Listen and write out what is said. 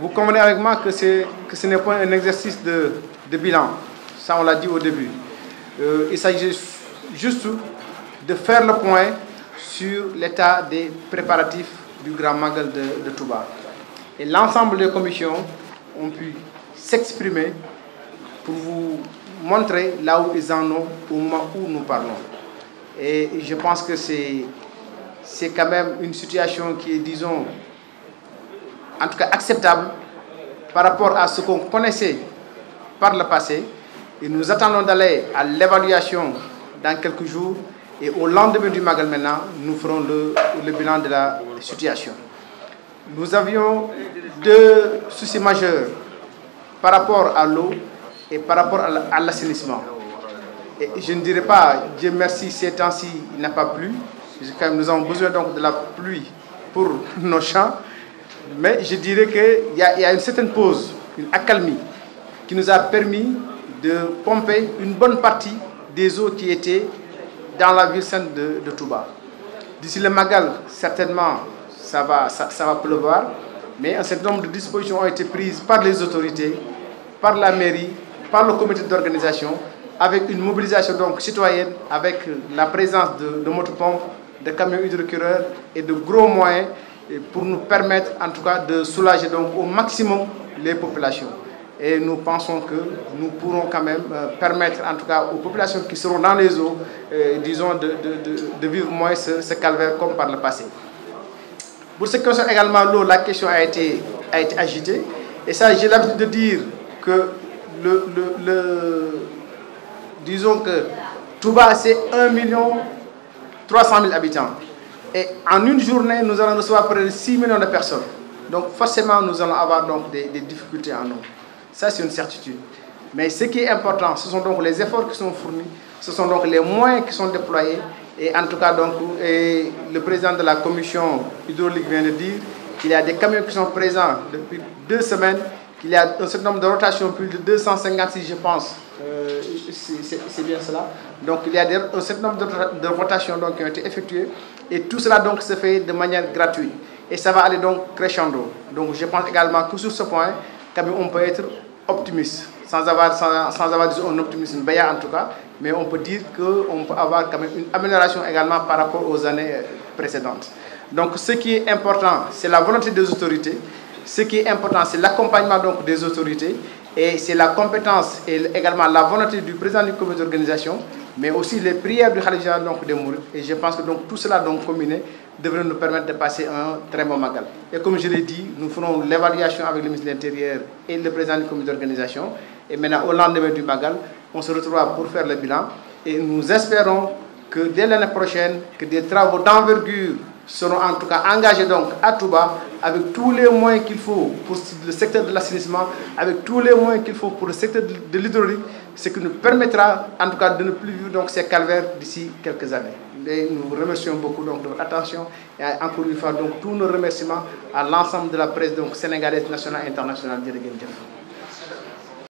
Vous convenez avec moi que ce n'est pas un exercice de bilan. Ça, on l'a dit au début. Il s'agit juste de faire le point sur l'état des préparatifs du Grand Magal de Touba. Et l'ensemble des commissions ont pu s'exprimer pour vous montrer là où ils en ont au moment où nous parlons. Et je pense que c'est quand même une situation qui est, disons, en tout cas acceptable par rapport à ce qu'on connaissait par le passé. Et nous attendons d'aller à l'évaluation dans quelques jours. Et au lendemain du Magal maintenant, nous ferons le bilan de la situation. Nous avions deux soucis majeurs par rapport à l'eau et par rapport à l'assainissement. Et je ne dirais pas, Dieu merci, ces temps-ci, il n'a pas plu. Nous avons besoin donc de la pluie pour nos champs. Mais je dirais qu'il y a une certaine pause, une accalmie, qui nous a permis de pomper une bonne partie des eaux qui étaient dans la ville sainte de Touba. D'ici le Magal, certainement, ça va pleuvoir, mais un certain nombre de dispositions ont été prises par les autorités, par la mairie, par le comité d'organisation, avec une mobilisation donc citoyenne, avec la présence de motopompes, de camions hydrocureurs et de gros moyens pour nous permettre en tout cas de soulager donc au maximum les populations. Et nous pensons que nous pourrons quand même permettre en tout cas aux populations qui seront dans les eaux, disons, de vivre moins ce calvaire comme par le passé. Pour ce qui concerne également l'eau, la question a été agitée. Et ça, j'ai l'habitude de dire que disons que Touba, c'est 1 300 000 habitants. Et en une journée, nous allons recevoir près de 6 millions de personnes. Donc forcément, nous allons avoir donc des difficultés en eau. Ça, c'est une certitude. Mais ce qui est important, ce sont donc les efforts qui sont fournis, ce sont donc les moyens qui sont déployés. Et en tout cas, donc, le président de la commission hydraulique vient de dire qu'il y a des camions qui sont présents depuis 2 semaines, qu'il y a un certain nombre de rotations, plus de 256, je pense. C'est bien cela. Donc, il y a un certain nombre de rotations donc, qui ont été effectuées. Et tout cela donc, se fait de manière gratuite. Et ça va aller donc crescendo. Donc, je pense également que sur ce point, on peut être optimiste, sans avoir disons, un optimisme béat en tout cas, mais on peut dire qu'on peut avoir quand même une amélioration également par rapport aux années précédentes. Donc ce qui est important, c'est la volonté des autorités, ce qui est important, c'est l'accompagnement donc des autorités, et c'est la compétence et également la volonté du président du comité d'organisation, mais aussi les prières du Khalife général des Mourides. Et je pense que donc, tout cela donc, combiné devrait nous permettre de passer un très bon Magal. Et comme je l'ai dit, nous ferons l'évaluation avec le ministre de l'Intérieur et le président du comité d'organisation. Et maintenant, au lendemain du Magal, on se retrouvera pour faire le bilan. Et nous espérons que dès l'année prochaine, que des travaux d'envergure seront en tout cas engagés donc à Touba avec tous les moyens qu'il faut pour le secteur de l'assainissement, avec tous les moyens qu'il faut pour le secteur de l'hydraulique, ce qui nous permettra en tout cas de ne plus vivre donc, ces calvaires d'ici quelques années. Et nous vous remercions beaucoup donc, de votre attention et encore une fois donc, tous nos remerciements à l'ensemble de la presse donc, sénégalaise, nationale et internationale.